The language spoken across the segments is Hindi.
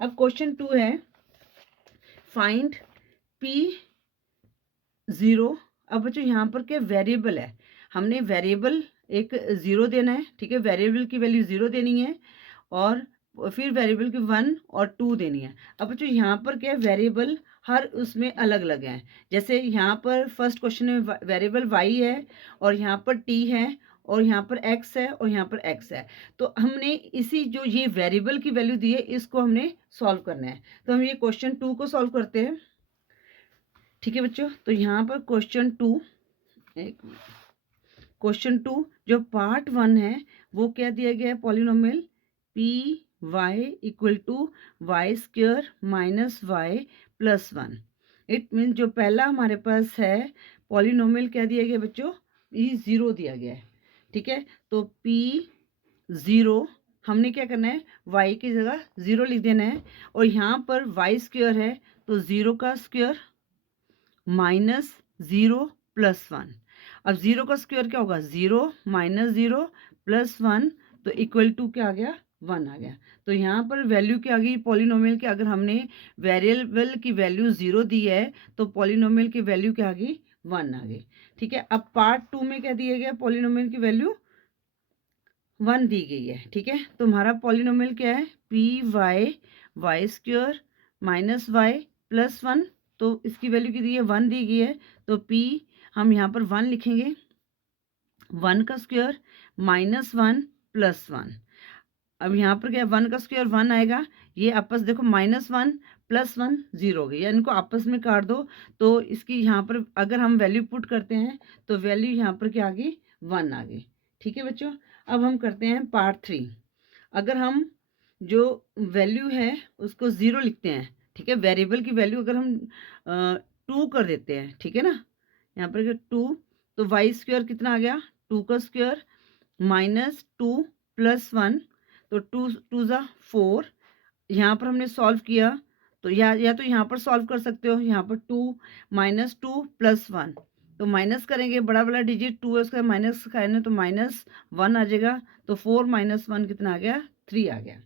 अब क्वेश्चन 2 है, फाइंड P0। अब बच्चों यहाँ पर क्या वेरिएबल है, हमने वेरिएबल एक 0 देना है, ठीक है, वेरिएबल की वैल्यू 0 देनी है और फिर वेरिएबल की 1 और 2 देनी है। अब बच्चों यहाँ पर क्या है, वेरिएबल हर उसमें अलग अलग हैं। जैसे यहाँ पर फर्स्ट क्वेश्चन में वेरिएबल y है और यहाँ पर t है और यहाँ पर x है और यहाँ पर x है। तो हमने इसी जो ये वेरिएबल की वैल्यू दी है इसको हमने सॉल्व करना है। तो हम ये क्वेश्चन 2 को सॉल्व करते हैं, ठीक है बच्चों। तो यहाँ पर क्वेश्चन 2, क्वेश्चन 2 जो पार्ट 1 है वो क्या दिया गया है, polynomial py equal to y square minus y plus 1। It mean जो पहला हमारे पास है पॉलिनोमियल क्या दिया गया बच्चों, p0 दिया गया है, ठीक है। तो p0 हमने क्या करना है, y की जगह 0 लिख देना है और यहाँ पर वाई स्क्वायर है तो 0 का स्क्वायर माइनस 0 प्लस 1। अब 0 का स्क्वायर क्या होगा, 0 माइनस 0 प्लस 1, तो इक्वल टू क्या आ गया, 1 आ गया। तो यहाँ पर वैल्यू क्या आ गई पॉलिनोमियल की, अगर हमने वेरिएबल की वैल्यू 0 दी है तो पॉलिनोमियल की वैल्यू क्या आ गई, 1 आ गई, ठीक है। अब पार्ट 2 में क्या दिया गया, पॉलिनोमियल की वैल्यू 1 दी गई है, ठीक है। तो हमारा पॉलिनोमियल क्या है, y square minus y plus 1, तो इसकी वैल्यू की दी है 1 दी गई है, तो p हम यहाँ पर 1 लिखेंगे, 1 का स्क्वायर माइनस 1 प्लस 1। अब यहाँ पर क्या 1 का स्क्वायर 1 आएगा, ये आपस देखो माइनस 1 प्लस 1 0 हो गई, या इनको आपस में काट दो तो इसकी यहाँ पर अगर हम वैल्यू पुट करते हैं तो वैल्यू यहाँ पर क्या आ गई, 1 आ गई, ठीक है बच्चों। अब हम करते हैं पार्ट 3। अगर हम जो वैल्यू है उसको 0 लिखते हैं, ठीक है, वेरिएबल की वैल्यू अगर हम 2 कर देते हैं, ठीक है ना, यहाँ पर 2, तो वाई स्क्वायर कितना आ गया, 2 का स्क्वायर माइनस 2 प्लस 1, तो 2 2 ज़ा 4। यहाँ पर हमने सॉल्व किया तो या तो यहाँ पर सॉल्व कर सकते हो, यहाँ पर 2 माइनस 2 प्लस 1, तो माइनस करेंगे, बड़ा वाला डिजिट 2 है उसका माइनस खाना तो माइनस 1 आ जाएगा, तो 4 माइनस 1 कितना आ गया, 3 आ गया,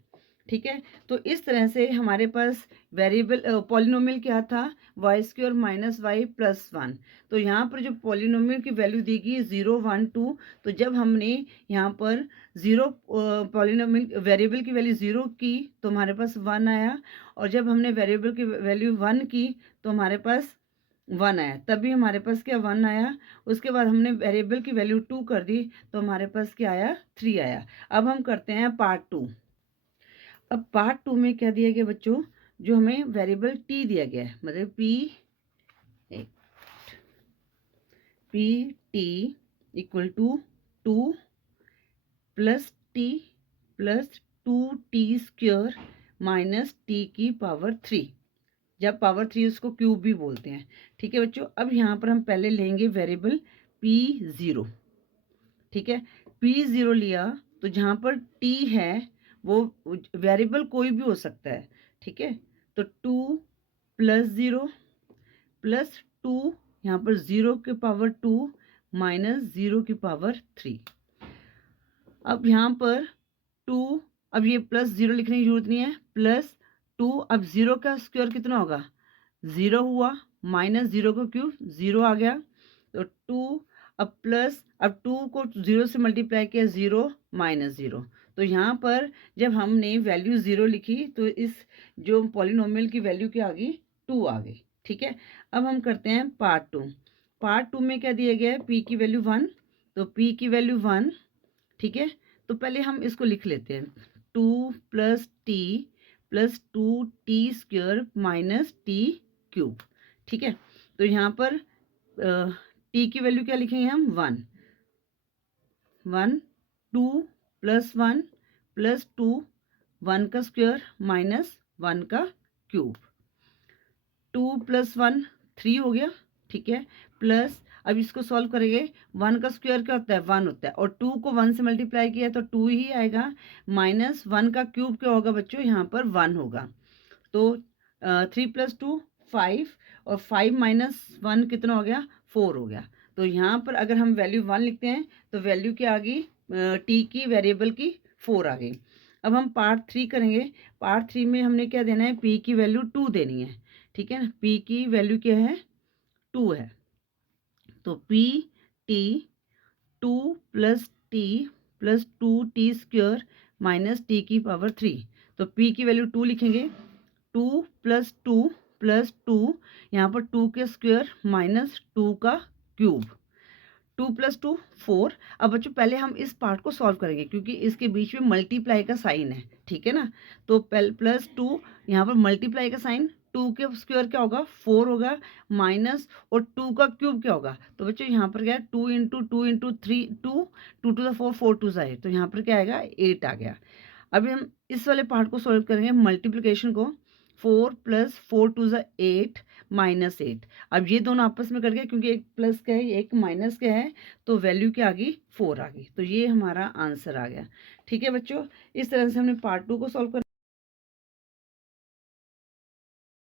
ठीक है। तो इस तरह से हमारे पास वेरिएबल पॉलिनोमियल क्या था, y square minus y plus 1। तो यहाँ पर जो पॉलिनोमियल की वैल्यू दी गई 0 1 2, तो जब हमने यहाँ पर 0 पॉलिनोमियल वेरिएबल की वैल्यू 0 की तो हमारे पास 1 आया, और जब हमने वेरिएबल की वैल्यू 1 की तो हमारे पास 1 आया, तभी हमारे पास क्या 1 आया। उसके बाद हमने वेरिएबल की वैल्यू 2 कर दी तो हमारे पास क्या आया, 3 आया। अब हम करते हैं पार्ट 2। अब पार्ट 2 में क्या दिया गया बच्चों, जो हमें वेरिएबल t दिया गया है, मतलब p t equal to 2 plus t plus 2t square minus t की पावर 3, जब पावर 3 उसको क्यूब भी बोलते हैं, ठीक है बच्चों। अब यहाँ पर हम पहले लेंगे वेरिएबल p0, ठीक है। p0 लिया तो जहाँ पर t है वो वेरिएबल कोई भी हो सकता है, ठीक है। तो 2 प्लस 0 प्लस 2, यहाँ पर 0 के पावर 2 माइनस 0 की पावर 3। अब यहाँ पर 2, अब ये प्लस 0 लिखने की जरूरत नहीं है, प्लस 2, अब 0 का स्क्वायर कितना होगा, 0 हुआ, माइनस 0 का क्यूब 0 आ गया, तो 2, अब प्लस, अब 2 को 0 से मल्टीप्लाई किया, 0 माइनस 0, तो यहाँ पर जब हमने वैल्यू 0 लिखी तो इस जो पॉलिनोमियल की वैल्यू क्या आ गई, 2 आ गई, ठीक है। अब हम करते हैं पार्ट 2। पार्ट 2 में क्या दिया गया है, p की वैल्यू 1, तो p की वैल्यू 1, ठीक है। तो पहले हम इसको लिख लेते हैं, 2 plus t plus 2t square minus T cube, ठीक है। तो यहाँ पर t की वैल्यू क्या लिखेंगे हम, 1 1 2 प्लस 1 प्लस 2, 1 का स्क्वायर माइनस 1 का क्यूब, 2 प्लस 1 3 हो गया, ठीक है। प्लस अब इसको सॉल्व करेंगे, 1 का स्क्वायर क्या होता है, 1 होता है, और 2 को 1 से मल्टीप्लाई किया तो 2 ही आएगा, माइनस 1 का क्यूब क्या होगा बच्चों, यहाँ पर 1 होगा, तो 3 प्लस 2 5, और 5 माइनस 1 कितना हो गया, 4 हो गया। तो यहाँ पर अगर हम वैल्यू 1 लिखते हैं तो वैल्यू क्या आ गई, टी की वेरिएबल की 4 आ गई। अब हम पार्ट 3 करेंगे। पार्ट 3 में हमने क्या देना है, p की वैल्यू 2 देनी है, ठीक है ना। p की वैल्यू क्या है, 2 है, तो p t 2 plus t plus 2t square minus t की पावर 3। तो p की वैल्यू 2 लिखेंगे, 2 प्लस 2 प्लस 2, यहाँ पर 2 के स्क्वायर माइनस 2 का क्यूब, 2 प्लस 2 4। अब बच्चों पहले हम इस पार्ट को सॉल्व करेंगे क्योंकि इसके बीच में मल्टीप्लाई का साइन है, ठीक है ना। तो प्लस 2, यहाँ पर मल्टीप्लाई का साइन, 2 के स्क्वायर क्या होगा 4 होगा, माइनस और 2 का क्यूब क्या होगा। तो बच्चों यहाँ पर क्या है 2 into 2 into 3 2, 2 to the 4, 4 to the 8, तो यहाँ पर क्या आएगा 8 आ गया। अभी हम इस वाले पार्ट को सॉल्व करेंगे, मल्टीप्लिकेशन को, 4 प्लस 4 टू ज़ 8 माइनस 8। अब ये दोनों आपस में कट गए क्योंकि एक प्लस का है एक माइनस का है, तो वैल्यू क्या आ गई 4 आ गई। तो ये हमारा आंसर आ गया, ठीक है बच्चों। इस तरह से हमने पार्ट 2 को सॉल्व कर